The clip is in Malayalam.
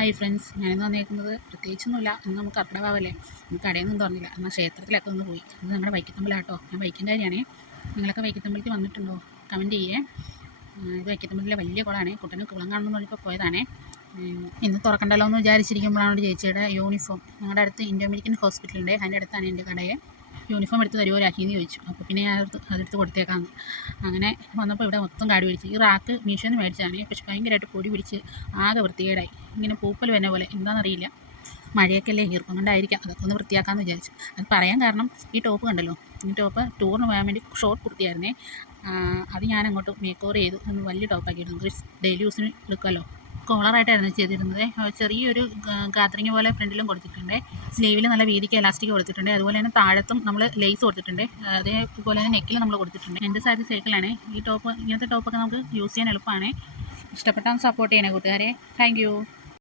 ഹായ് ഫ്രണ്ട്സ്, ഞാനിന്ന് വന്നേക്കുന്നത് പ്രത്യേകിച്ചൊന്നുമില്ല. ഇന്ന് നമുക്ക് കർക്കിടകവാവല്ലേ, നമുക്ക് കടയൊന്നും തുറന്നില്ല. എന്നാൽ ക്ഷേത്രത്തിലൊക്കെ ഒന്ന് പോയി. ഇത് നമ്മുടെ വൈക്കത്തമ്പലമാട്ടോ. ഞാൻ വൈക്കംകാരിയാണേ. നിങ്ങളൊക്കെ വൈക്കത്തമ്പലത്തിൽ വന്നിട്ടുണ്ടോ? കമൻറ്റ് ചെയ്യേ. ഇത് വൈക്കത്തമ്പലത്തിലെ വലിയ കുളമാണ്. കുട്ടന് കുളം കാണണമെന്ന് പറഞ്ഞപ്പോൾ പോയതാണേ. ഇന്ന് തുറക്കണ്ടല്ലോ എന്ന് വിചാരിച്ചിരിക്കുമ്പോഴാണ് ചേച്ചിയുടെ യൂണിഫോം. ഞങ്ങളുടെ അടുത്ത് ഇൻഡോ അമേരിക്കൻ ഹോസ്പിറ്റലുണ്ട്, അതിൻ്റെ അടുത്താണ് എൻ്റെ കടയെ. യൂണിഫോം എടുത്ത് തരുമോ രാഖിയെന്ന് ചോദിച്ചു. അപ്പോൾ പിന്നെ ഞാൻ അതെടുത്ത് കൊടുത്തേക്കാന്ന്. അങ്ങനെ വന്നപ്പോൾ ഇവിടെ മൊത്തം കാട് പിടിച്ച്. ഈ റാക്ക് മീഷോന്ന് മേടിച്ചതാണ്. പക്ഷെ ഭയങ്കരമായിട്ട് പൊടി പിടിച്ച് ആകെ വൃത്തികേടായി. ഇങ്ങനെ പൂപ്പൽ വരുന്ന പോലെ, എന്താണെന്നറിയില്ല. മഴയൊക്കെ അല്ലേ, ഈർപ്പം കൊണ്ടായിരിക്കാം. അതൊക്കെ ഒന്ന് വൃത്തിയാക്കാമെന്ന് വിചാരിച്ചു. അത് പറയാൻ കാരണം, ഈ ടോപ്പ് കണ്ടല്ലോ, ഈ ടോപ്പ് ടൂറിന് പോകാൻ വേണ്ടി ഷോർട്ട് കുർത്തിയായിരുന്നേ. അത് ഞാൻ അങ്ങോട്ട് മേക്ക് ഓവർ ചെയ്തു. ഒന്ന് വലിയ ടോപ്പാക്കിയിട്ട് നമുക്ക് ഡെയിലി യൂസിന് എടുക്കാമല്ലോ. കോളറായിട്ടായിരുന്നു ചെയ്തിരുന്നത്. ചെറിയൊരു ഗാത്രിങ് പോലെ ഫ്രണ്ടിലും കൊടുത്തിട്ടുണ്ട്. സ്ലീവിൽ നല്ല വീതിക്ക് എലാസ്റ്റിക് കൊടുത്തിട്ടുണ്ട്. അതുപോലെ തന്നെ താഴത്തും നമ്മൾ ലേസ് കൊടുത്തിട്ടുണ്ട്. അതേപോലെ തന്നെ നെക്കിൽ നമ്മൾ കൊടുത്തിട്ടുണ്ട്. എൻ്റെ സൈസ് സൈക്കിളാണ്. ഈ ടോപ്പ്, ഇങ്ങനത്തെ ടോപ്പൊക്കെ നമുക്ക് യൂസ് ചെയ്യാൻ എളുപ്പമാണ്. ഇഷ്ടപ്പെട്ടാൽ സപ്പോർട്ട് ചെയ്യണേ കൂട്ടുകാരെ. Thank you.